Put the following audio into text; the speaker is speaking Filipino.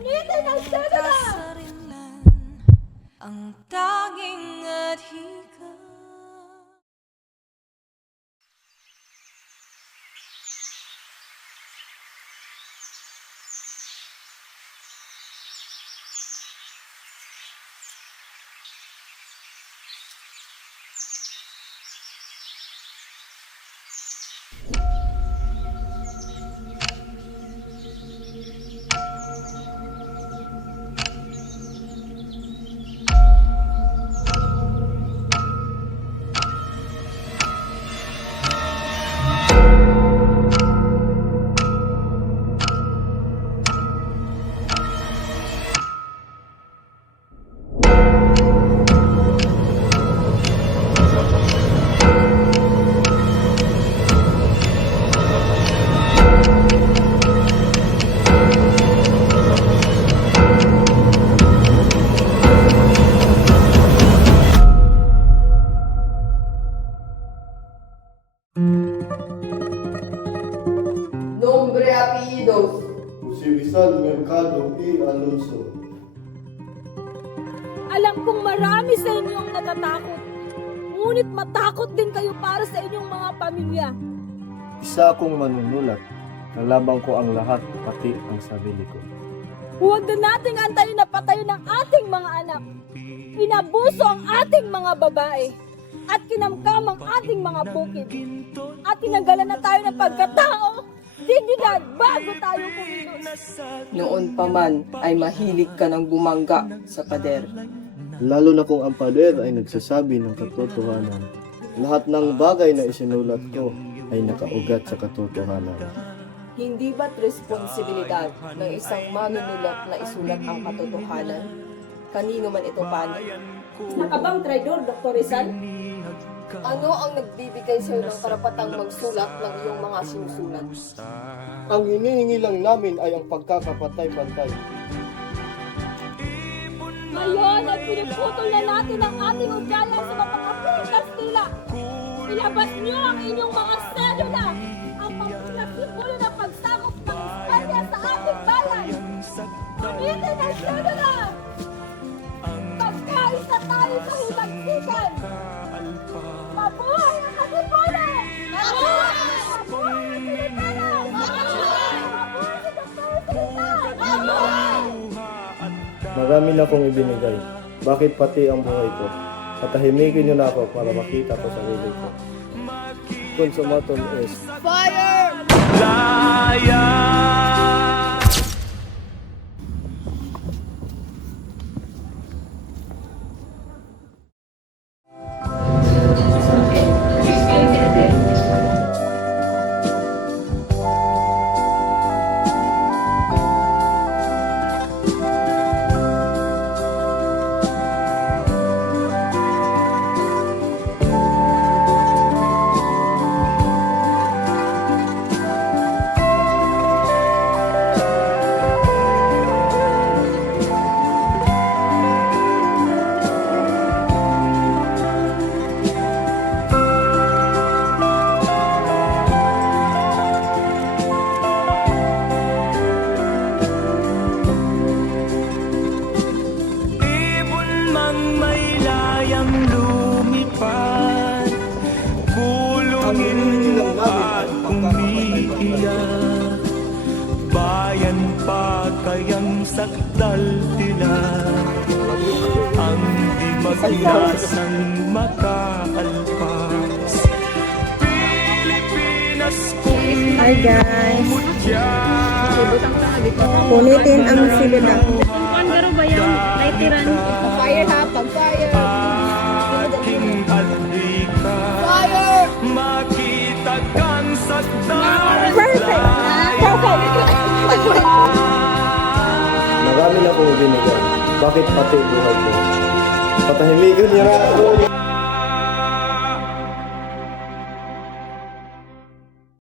Punitin ang sedula! Kasarinlan ang tanging adhika. Nombre apellidos. Si Rizal Mercado E. Alonso. Alam kong marami sa inyong natatakot. Ngunit matakot din kayo para sa inyong mga pamilya. Isa akong manunulat. Kalaban ko ang lahat, pati ang sarili ko. Huwag na nating antayin na patayo ng ating mga anak. Inabuso ang ating mga babae. At kinamkam ang ating mga bukid. At tinanggalan na tayo ng pagkatao. Dignidad bago tayo kumilos. Noon pa man ay mahilig ka ng bumangga sa pader. Lalo na kung ang pader ay nagsasabi ng katotohanan. Lahat ng bagay na isinulat ko ay nakaugat sa katotohanan. Hindi ba't responsibilidad ng isang manunulat na isulat ang katotohanan? Kanino man ito panig? Nakabang traidor, Dr. Rizal? Ano ang nagbibigay sa'yo ng karapatang magsulat ng iyong mga sinusulat? Ang hinihingi lang namin ay ang pagkakapatay-pantay. Ngayon ay piniputol na natin ang ating ugaya sa mapakapiling Kastila. Ilabas niyo ang inyong mga sedula, ang pagpinasimbolo ng pagsakop ng Espanya sa ating bayan. Punitin ang sedula! Pagkaisa tayo sa hibagsikan! Mabuhay ang Katipunan! Mabuhay! Mabuhay ang Pilipinas! Mabuhay! Mabuhay si Dr. Rizal! Mabuhay! Marami na akong ibinigay. Bakit pati ang buhay ko? Patahimikin niyo na ako para makita ko sarili ko. Consumatum est. Ibon mang may layang lumipad, kulungin mo at umiiyak. Bayan pa kayang sakdal tila, ang di maglasang makaalpas. Pilipinas kung Hi guys, mutya, punitin ang silula. Fire ha! Pag-fire! aking adhika. Makita kang sakdal. Marami na akong ibinigay. Bakit pati buhay ko? Patahimikin niyo na ako!